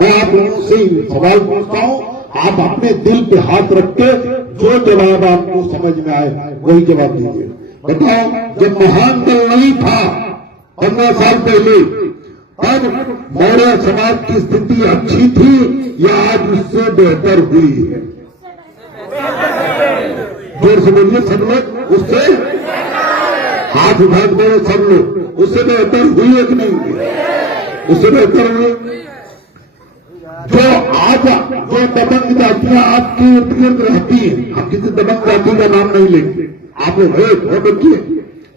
मैं आप लोगों से सवाल पूछता हूँ, आप अपने दिल पे हाथ रख के जो जवाब आपको समझ में आए वही जवाब दीजिए। बताओ, जब महान दल नहीं था 15 साल पहले, तब मौर्य समाज की स्थिति अच्छी थी या आज उससे बेहतर हुई है? जोर से बोलिए सब लोग। उससे हाथ उठा दो सब लोग। उससे बेहतर हुई है कि नहीं हुई? उससे बेहतर हुई। जो आज जो दबंग जातियां आपके इर्द गिर्द रहती है, हम किसी दबंग जाति का नाम नहीं लेंगे। आप लोग फोन रखिए,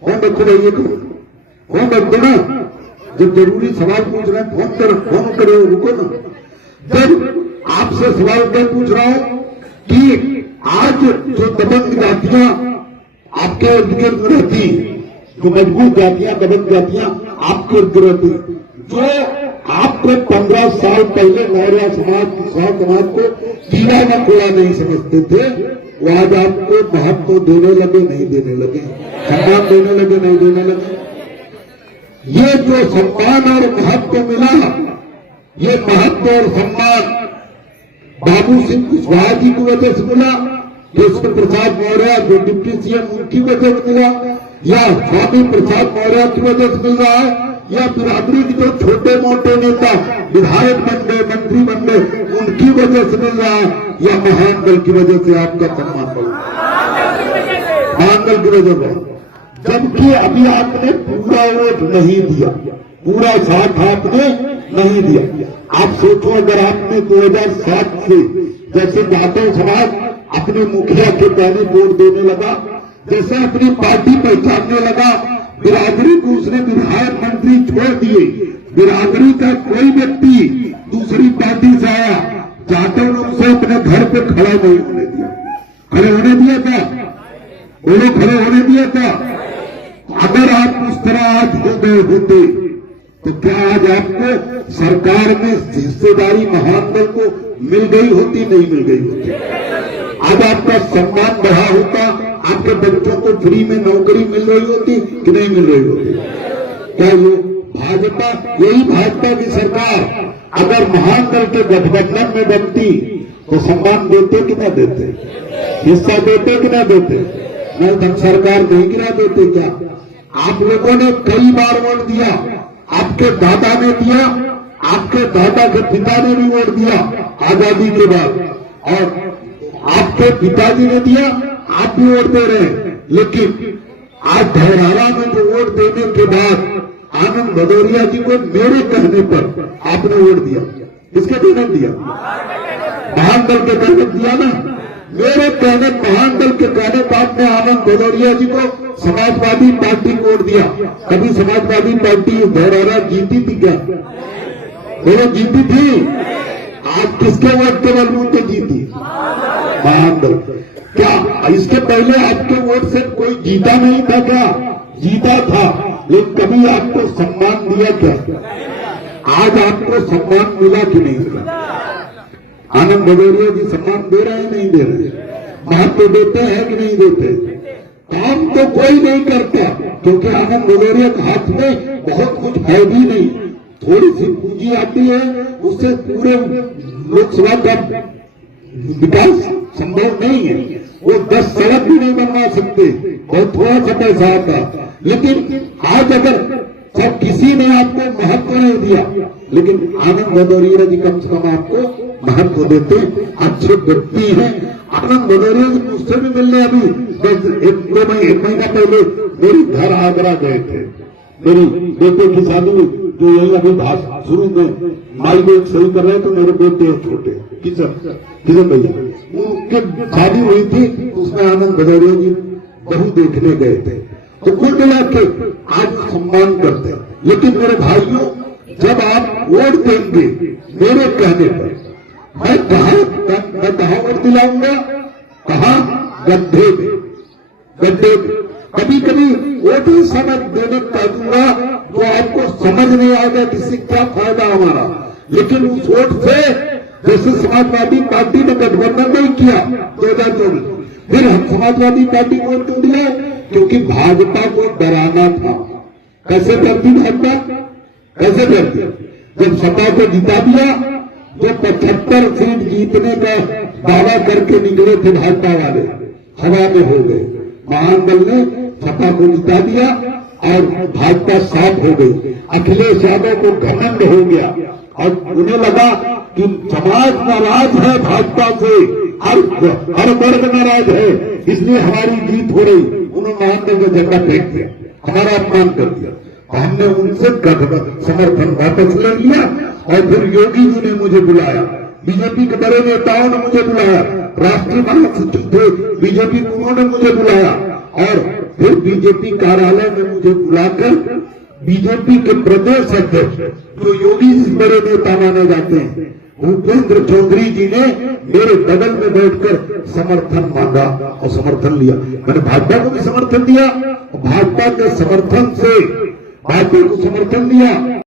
फोन रखो भाई, फोन रख दो ना। जब जरूरी सवाल पूछ रहे हैं फोन करो, रुको ना। जब आपसे सवाल मैं पूछ रहा हूं कि आज जो दबंग जातियां आपके इर्द गिर्द रहती, जो मजबूत जातियां, दबंग जातियां आपके इर्द गिर्द रहती, जो आपको 15 साल पहले मौर्य समाज को कीड़ा न कोड़ा नहीं समझते थे, वो आज आपको महत्व देने लगे, नहीं देने लगे, सम्मान देने लगे, नहीं देने लगे। ये जो सम्मान और महत्व मिला, ये महत्व और सम्मान बाबू सिंह कुशवाहा जी की वजह से मिला, केशव प्रसाद मौर्य जो डिप्टी सीएम उनकी वजह से मिला, या स्वामी प्रसाद मौर्य की वजह से मिल रहा है, या बिरादरी के जो छोटे मोटे नेता विधायक बन गए, मंत्री बन गए, उनकी वजह से मिल रहा है, या महान दल की वजह से आपका सम्मान बढ़ रहा? महान दल की वजह से। जबकि अभी आपने पूरा वोट नहीं दिया, पूरा साथ आपने नहीं दिया। आप सोचो, अगर आपने 2007 से जैसे जाटव समाज अपने मुखिया के पहले वोट देने लगा, जैसे अपनी पार्टी पहचानने लगा, बिरादरी को उसने विधायक मंत्री छोड़ दिए, बिरादरी का कोई व्यक्ति दूसरी पार्टी से आया, जाटव ने उसे अपने घर पे खड़ा नहीं होने दिया। खड़े होने दिया था? बोलो, खड़े होने दिया था? अगर आप उस तरह आज हो गए होते तो क्या आज आपको सरकार में हिस्सेदारी महान दल को मिल गई होती? नहीं मिल गई होती। आज आपका सम्मान बढ़ा होता, आपके बच्चों को फ्री में नौकरी मिल रही होती कि नहीं मिल रही होती? क्या ये भाजपा, यही भाजपा की सरकार अगर महान दल के गठबंधन में बनती तो सम्मान देते कि न देते? हिस्सा देते कि न देते? नहीं, सरकार नहीं गिरा देते क्या? आप लोगों ने कई बार वोट दिया, आपके दादा ने दिया, आपके दादा के पिता ने भी वोट दिया आजादी के बाद, और आपके पिताजी ने दिया, आप भी वोट दे रहे हैं। लेकिन आज धौरहरा में जो वोट देने के बाद आनंद भदौरिया जी को मेरे कहने पर आपने वोट दिया, किसके कहने दिया? महान दल के कहने दिया ना। मेरे कहने, महान दल के कहने पर आपने आनंद भदौरिया जी को समाजवादी पार्टी को वोट दिया। कभी समाजवादी पार्टी धौरहरा जीती थी क्या? वो जीती थी? आज किसके वोट के बलबूते जीती? महान दल। क्या इसके पहले आपके वोट से कोई जीता नहीं था क्या? जीता था, लेकिन कभी आपको सम्मान दिया क्या? आज आपको सम्मान मिला कि नहीं मिला? आनंद भदौरिया जी सम्मान दे रहे हैं, नहीं दे रहे? महत्व देते हैं कि नहीं देते? काम तो कोई नहीं करता, क्योंकि आनंद भदौरिया के हाथ में बहुत कुछ है भी नहीं। थोड़ी सी पूंजी आती है, उससे पूरे लोकसभा का विकास संभव नहीं है। वो 10 सड़क भी नहीं बनवा सकते, बहुत थोड़ा सा पैसा आता। लेकिन आज अगर सब किसी ने आपको महत्व नहीं दिया, लेकिन आनंद भदौरिया जी कम से कम आपको महत्व देते, अच्छे व्यक्ति हैं। आनंद भदौरिया जी मुझसे भी मिलने अभी एक महीना पहले मेरे घर आगरा गए थे। मेरी बेटे की शादी जो यही अभी शुरू में माई को सही कर रहे, तो मेरे बेटे छोटे किशन भैया, उनके शादी हुई थी, उसमें आनंद भदौरिया जी बहू देखने गए थे। तो कुल मिला के आज सम्मान करते हैं। लेकिन मेरे भाइयों, जब आप वोट देंगे मेरे कहने पर, मैं कहा वोट दिलाऊंगा? कहा? गड्ढे में। कभी कभी वोट ही समझ देने कह दूंगा तो आपको समझ नहीं आएगा किसी क्या फायदा हमारा। लेकिन उस वोट से, जैसे समाजवादी पार्टी ने गठबंधन नहीं किया 2024, फिर हम समाजवादी पार्टी को वोट क्यों दिया? क्योंकि भाजपा को डराना था। कैसे डरती भाजपा? कैसे डरती? जब सपा को जिता दिया जो 75 सीट जीतने का दावा करके निकले थे भाजपा वाले, हवा में हो गए। महामंडल ने सपा को जिता दिया और भाजपा साफ हो गई। अखिलेश यादव को घमंड हो गया और उन्हें लगा कि समाज नाराज है भाजपा से, हर वर्ग नाराज है, इसलिए हमारी जीत हो रही। उन्होंने महामंडल का झंडा फेंक दिया, हमारा अपमान कर दिया। हमने उनसे समर्थन वापस ले लिया और फिर योगी जी ने मुझे बुलाया, बीजेपी के बड़े नेताओं ने मुझे बुलाया, राष्ट्रीय महासचिव थे बीजेपी, उन्होंने मुझे बुलाया और फिर बीजेपी कार्यालय में मुझे बुलाकर बीजेपी के प्रदेश अध्यक्ष जो योगी जी बड़े नेता माने जाते हैं भूपेंद्र चौधरी जी ने मेरे बगल में बैठकर समर्थन मांगा और समर्थन लिया। मैंने भाजपा को भी समर्थन दिया और भाजपा के समर्थन से भाजपा को समर्थन दिया